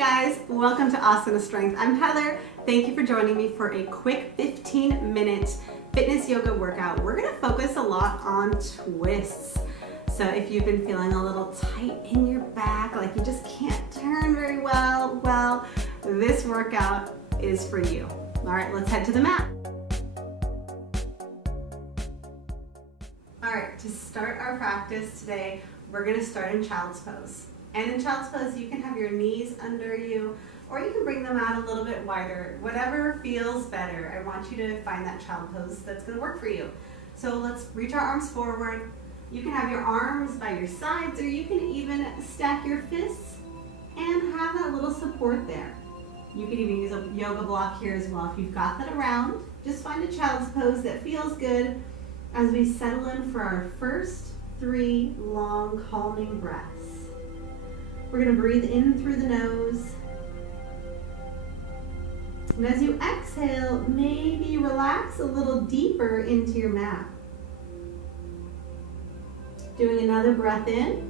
guys, welcome to Asana Strength. I'm Heather. Thank you for joining me for a quick 15-minute fitness yoga workout. We're gonna focus a lot on twists. So if you've been feeling a little tight in your back, like you just can't turn very well, this workout is for you. All right, let's head to the mat. All right, to start our practice today, we're gonna start in child's pose. And in child's pose, you can have your knees under you, or you can bring them out a little bit wider. Whatever feels better. I want you to find that child pose that's gonna work for you. So let's reach our arms forward. You can have your arms by your sides, or you can even stack your fists and have that little support there. You can even use a yoga block here as well if you've got that around. Just find a child's pose that feels good as we settle in for our first 3 long calming breaths. We're going to breathe in through the nose. And as you exhale, maybe relax a little deeper into your mat. Doing another breath in.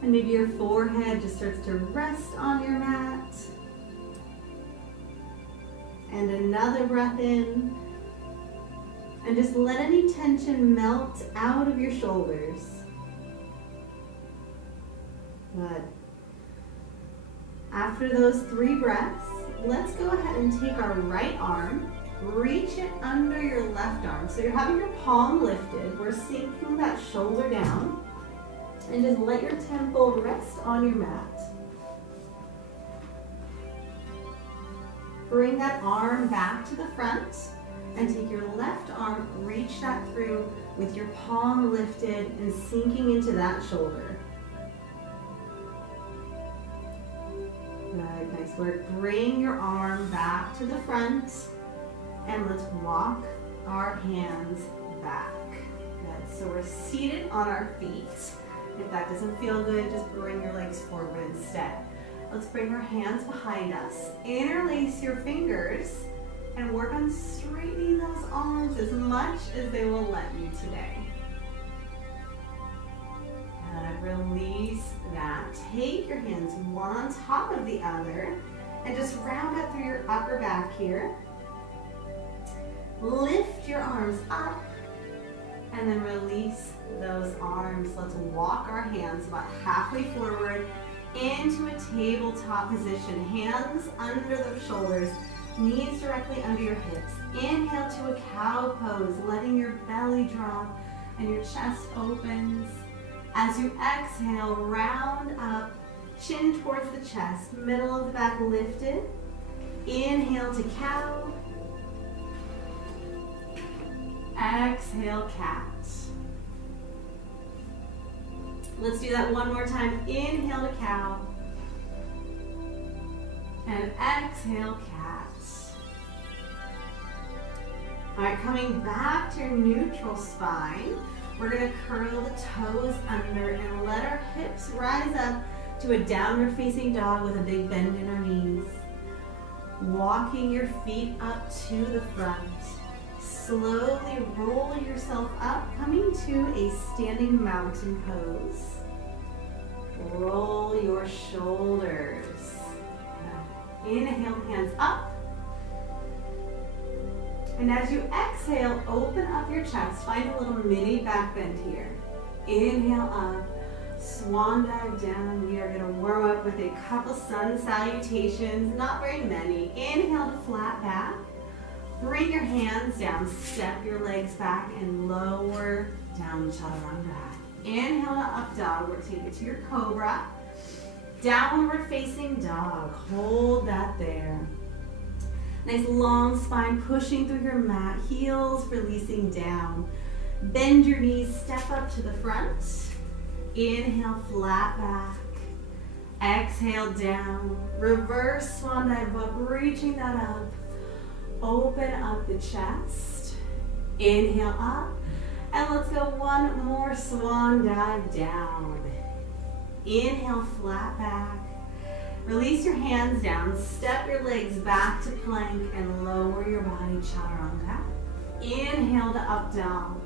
And maybe your forehead just starts to rest on your mat. And another breath in. And just let any tension melt out of your shoulders. Good. After those 3 breaths, let's go ahead and take our right arm, reach it under your left arm. So you're having your palm lifted. We're sinking that shoulder down. And just let your temple rest on your mat. Bring that arm back to the front and take your left arm, reach that through with your palm lifted and sinking into that shoulder. Good, nice work. Bring your arm back to the front and let's walk our hands back. Good, so we're seated on our feet. If that doesn't feel good, just bring your legs forward instead. Let's bring our hands behind us. Interlace your fingers and work on straightening those arms as much as they will let you today. Release that. Take your hands one on top of the other and just round up through your upper back here. Lift your arms up and then release those arms. Let's walk our hands about halfway forward into a tabletop position. Hands under the shoulders, knees directly under your hips. Inhale to a cow pose, letting your belly drop and your chest opens. As you exhale, round up, chin towards the chest, middle of the back lifted. Inhale to cow. Exhale, cat. Let's do that one more time. Inhale to cow. And exhale, cat. All right, coming back to your neutral spine. We're gonna curl the toes under and let our hips rise up to a downward facing dog with a big bend in our knees. Walking your feet up to the front. Slowly roll yourself up, coming to a standing mountain pose. Roll your shoulders. Inhale, hands up. And as you exhale, open up your chest. Find a little mini back bend here. Inhale up, swan dive down. We are gonna warm up with a couple sun salutations, not very many. Inhale to flat back. Bring your hands down, step your legs back and lower down chaturanga. Inhale to up dog, we're taking it to your cobra. Downward facing dog, hold that there. Nice long spine pushing through your mat, heels releasing down. Bend your knees, step up to the front. Inhale, flat back. Exhale, down. Reverse swan dive up, reaching that up. Open up the chest. Inhale up. And let's go one more swan dive down. Inhale, flat back. Release your hands down, step your legs back to plank and lower your body, chaturanga. Inhale to up dog.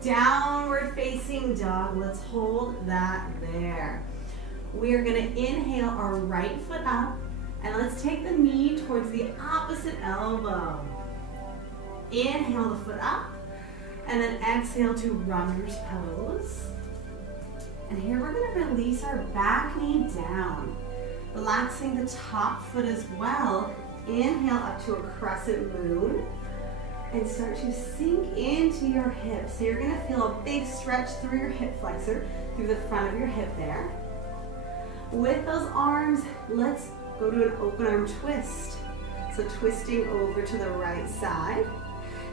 Downward facing dog, let's hold that there. We are gonna inhale our right foot up, and let's take the knee towards the opposite elbow. Inhale the foot up, and then exhale to runner's pose. And here we're gonna release our back knee down, relaxing the top foot as well. Inhale up to a crescent moon, and start to sink into your hips. So you're gonna feel a big stretch through your hip flexor, through the front of your hip there. With those arms, let's go to an open arm twist. So twisting over to the right side.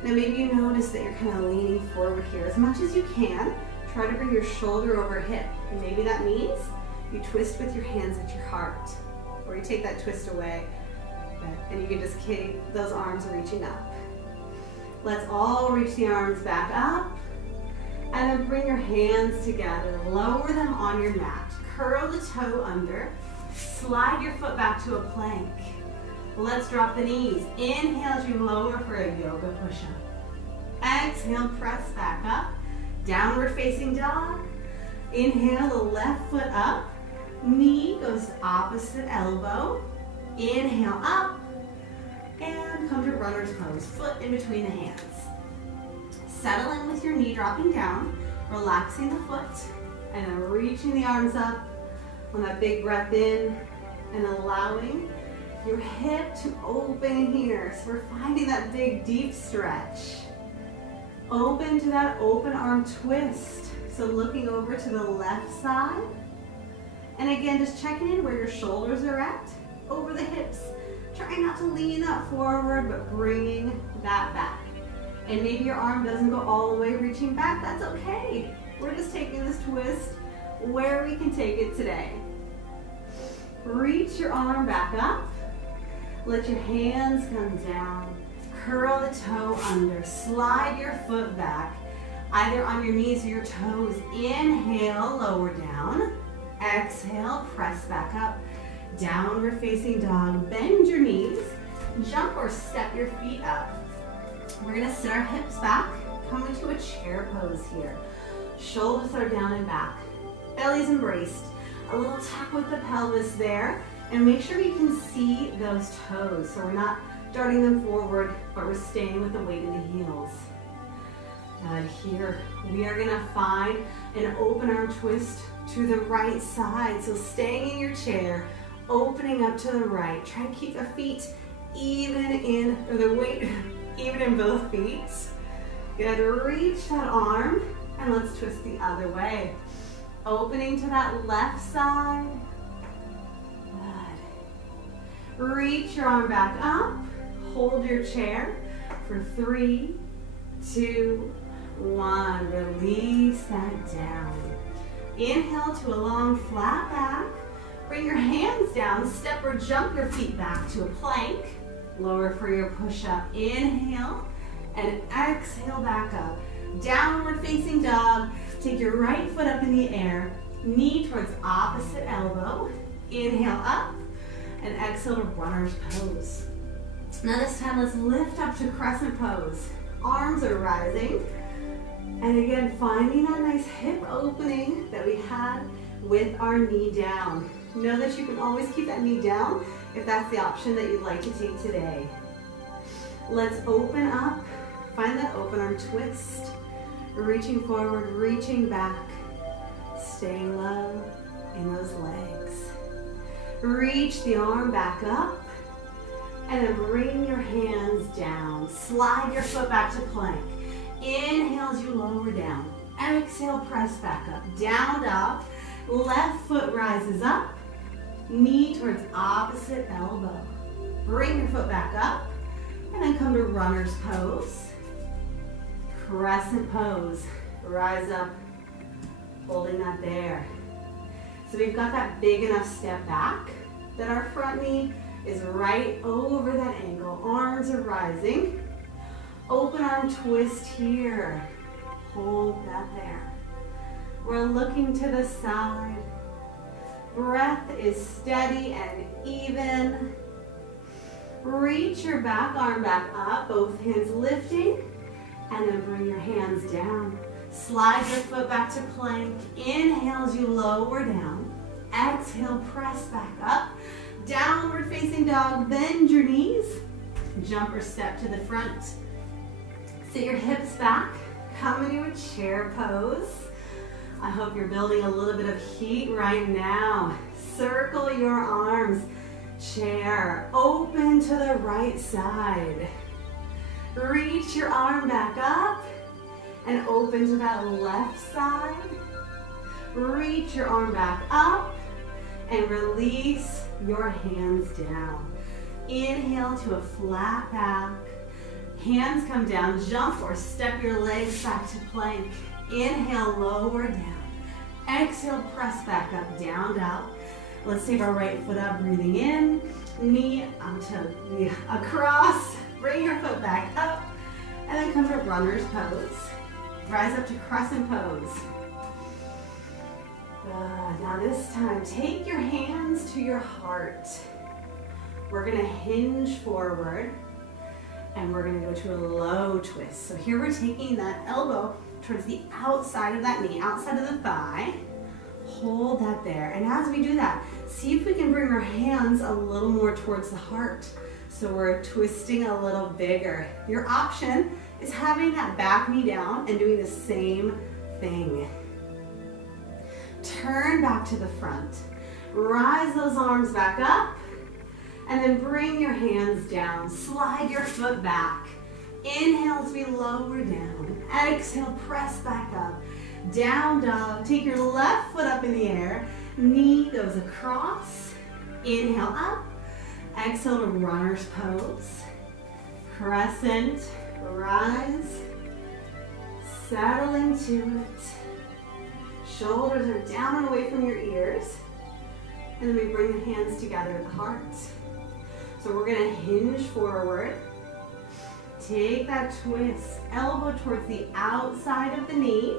Now maybe you notice that you're kind of leaning forward here as much as you can. Try to bring your shoulder over hip. And maybe that means you twist with your hands at your heart, or you take that twist away and you can just keep those arms reaching up. Let's all reach the arms back up, and then bring your hands together. Lower them on your mat. Curl the toe under. Slide your foot back to a plank. Let's drop the knees. Inhale as you lower for a yoga push-up. Exhale, press back up. Downward facing dog. Inhale the left foot up. Knee goes to opposite elbow. Inhale up. And come to runner's pose. Foot in between the hands. Settle in with your knee dropping down. Relaxing the foot. And then reaching the arms up on that big breath in. And allowing your hip to open here. So we're finding that big deep stretch. Open to that open arm twist. So looking over to the left side. And again, just checking in where your shoulders are at. Over the hips. Trying not to lean that forward, but bringing that back. And maybe your arm doesn't go all the way reaching back. That's okay. We're just taking this twist where we can take it today. Reach your arm back up. Let your hands come down. Curl the toe under. Slide your foot back, either on your knees or your toes. Inhale, lower down. Exhale, press back up. Downward facing dog. Bend your knees. Jump or step your feet up. We're gonna sit our hips back. Come into a chair pose here. Shoulders are down and back. Belly's embraced. A little tuck with the pelvis there. And make sure you can see those toes. So we're not darting them forward, but we're staying with the weight in the heels. And here we are gonna find an open arm twist to the right side. So staying in your chair, opening up to the right. Try to keep the feet even in, or the weight even in both feet. Good, reach that arm, and let's twist the other way. Opening to that left side. Good. Reach your arm back up. Hold your chair for 3, 2, 1. Release that down. Inhale to a long flat back. Bring your hands down. Step or jump your feet back to a plank. Lower for your push-up. Inhale and exhale back up. Downward facing dog. Take your right foot up in the air. Knee towards opposite elbow. Inhale up and exhale to runner's pose. Now this time, let's lift up to crescent pose. Arms are rising. And again, finding that nice hip opening that we had with our knee down. Know that you can always keep that knee down if that's the option that you'd like to take today. Let's open up. Find that open arm twist. Reaching forward, reaching back. Staying low in those legs. Reach the arm back up. And then bring your hands down. Slide your foot back to plank. Inhale as you lower down. Exhale, press back up. Down dog. Left foot rises up. Knee towards opposite elbow. Bring your foot back up. And then come to runner's pose. Crescent pose. Rise up. Holding that there. So we've got that big enough step back that our front knee is right over that ankle. Arms are rising. Open arm twist here. Hold that there. We're looking to the side. Breath is steady and even. Reach your back arm back up, both hands lifting, and then bring your hands down. Slide your foot back to plank. Inhale as you lower down. Exhale, press back up. Downward facing dog, bend your knees. Jump or step to the front. Sit your hips back. Come into a chair pose. I hope you're building a little bit of heat right now. Circle your arms. Chair, open to the right side. Reach your arm back up and open to that left side. Reach your arm back up and release your hands down. Inhale to a flat back. Hands come down, jump or step your legs back to plank. Inhale, lower down. Exhale, press back up, down dog. Let's take our right foot up, breathing in, knee across, bring your foot back up, and then come to runner's pose. Rise up to crescent pose. Good. Now this time, take your hands to your heart. We're gonna hinge forward, and we're gonna go to a low twist. So here we're taking that elbow towards the outside of that knee, outside of the thigh. Hold that there. And as we do that, see if we can bring our hands a little more towards the heart. So we're twisting a little bigger. Your option is having that back knee down and doing the same thing. Turn back to the front. Rise those arms back up. And then bring your hands down. Slide your foot back. Inhale as we lower down. Exhale, press back up. Down dog. Take your left foot up in the air. Knee goes across. Inhale up. Exhale to runner's pose. Crescent. Rise. Settle into it. Shoulders are down and away from your ears. And then we bring the hands together at the heart. So we're going to hinge forward. Take that twist. Elbow towards the outside of the knee.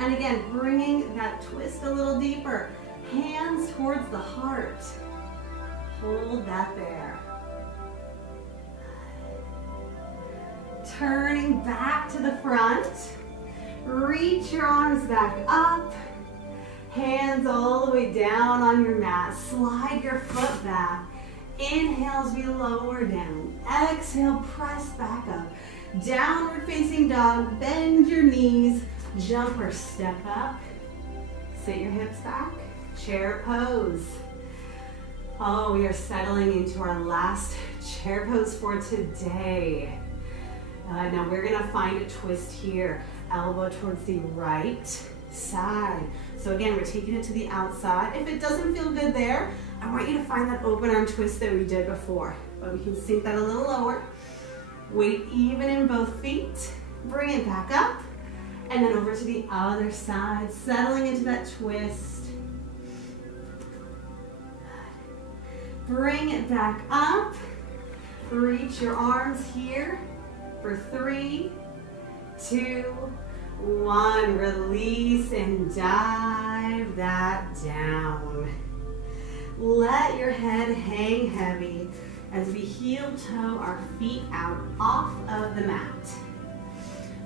And again, bringing that twist a little deeper. Hands towards the heart. Hold that there. Turning back to the front. Reach your arms back up. Hands all the way down on your mat. Slide your foot back. Inhale as we lower down. Exhale, press back up. Downward facing dog. Bend your knees. Jump or step up. Sit your hips back. Chair pose. Oh, we are settling into our last chair pose for today. Now we're gonna find a twist here. Elbow towards the right side. So again, we're taking it to the outside. If it doesn't feel good there, I want you to find that open arm twist that we did before. But we can sink that a little lower. Weight even in both feet. Bring it back up. And then over to the other side, settling into that twist. Bring it back up. Reach your arms here for 3, 2, 1. Release and dive that down. Let your head hang heavy as we heel toe our feet out off of the mat.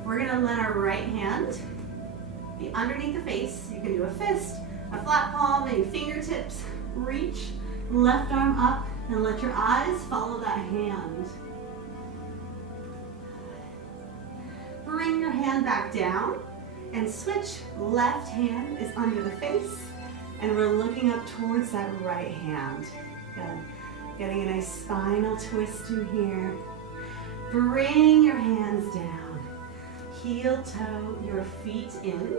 We're gonna let our right hand be underneath the face. You can do a fist, a flat palm, maybe fingertips. Reach, left arm up, and let your eyes follow that hand. Bring your hand back down and switch. Left hand is under the face, and we're looking up towards that right hand. Good. Getting a nice spinal twist in here. Bring your hands down. Heel toe your feet in.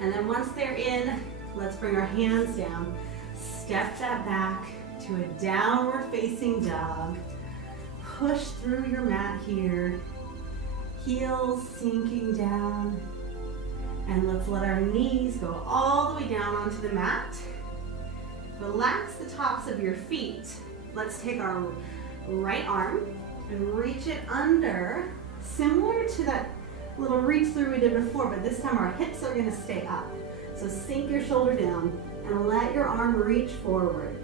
And then once they're in, let's bring our hands down. Step that back to a downward facing dog. Push through your mat here. Heels sinking down. And let's let our knees go all the way down onto the mat. Relax the tops of your feet. Let's take our right arm and reach it under, similar to that little reach through we did before, but this time our hips are gonna stay up. So sink your shoulder down and let your arm reach forward.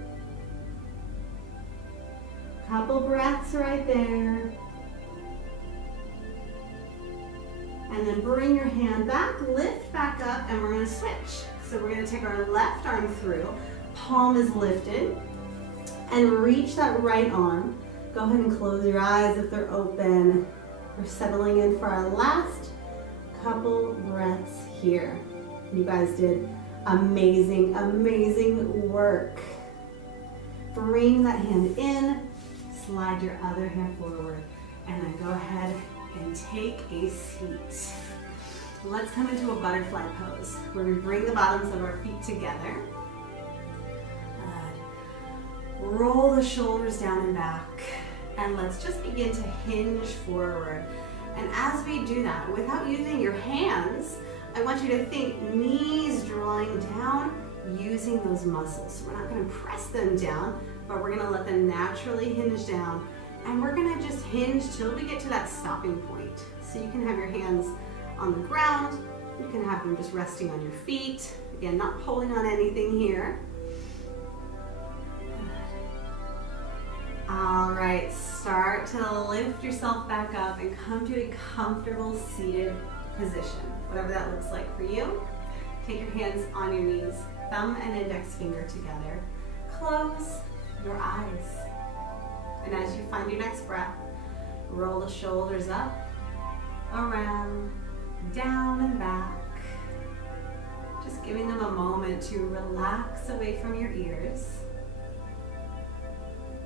Couple breaths right there. And then bring your hand back, lift back up, and we're gonna switch. So we're going to take our left arm through, palm is lifted, and reach that right arm. Go ahead and close your eyes if they're open. We're settling in for our last couple breaths here. You guys did amazing, amazing work. Bring that hand in, slide your other hand forward, and then go ahead and take a seat. Let's come into a butterfly pose where we bring the bottoms of our feet together. Roll the shoulders down and back, and let's just begin to hinge forward. And as we do that, without using your hands, I want you to think knees drawing down, using those muscles. So we're not going to press them down, but we're going to let them naturally hinge down. And we're going to just hinge till we get to that stopping point. So you can have your hands on the ground. You can have them just resting on your feet. Again, not pulling on anything here. All right, start to lift yourself back up and come to a comfortable seated position, whatever that looks like for you. Take your hands on your knees, thumb and index finger together. Close your eyes. And as you find your next breath, roll the shoulders up, around, down and back. Just giving them a moment to relax away from your ears.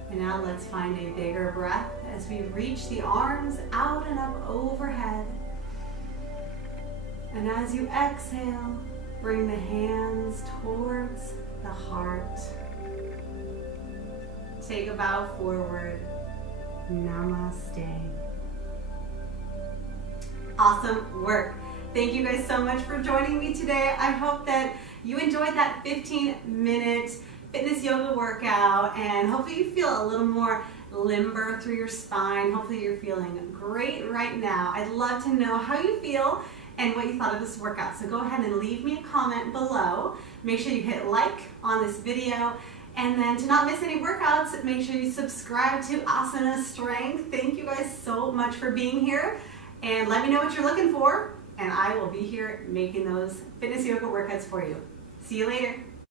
And now let's find a bigger breath as we reach the arms out and up overhead. And as you exhale, bring the hands towards the heart. Take a bow forward. Namaste. Awesome work. Thank you guys so much for joining me today. I hope that you enjoyed that 15-minute fitness yoga workout, and hopefully you feel a little more limber through your spine. Hopefully you're feeling great right now. I'd love to know how you feel and what you thought of this workout. So go ahead and leave me a comment below. Make sure you hit like on this video, and then to not miss any workouts, make sure you subscribe to Asana Strength. Thank you guys so much for being here, and let me know what you're looking for, and I will be here making those fitness yoga workouts for you. See you later.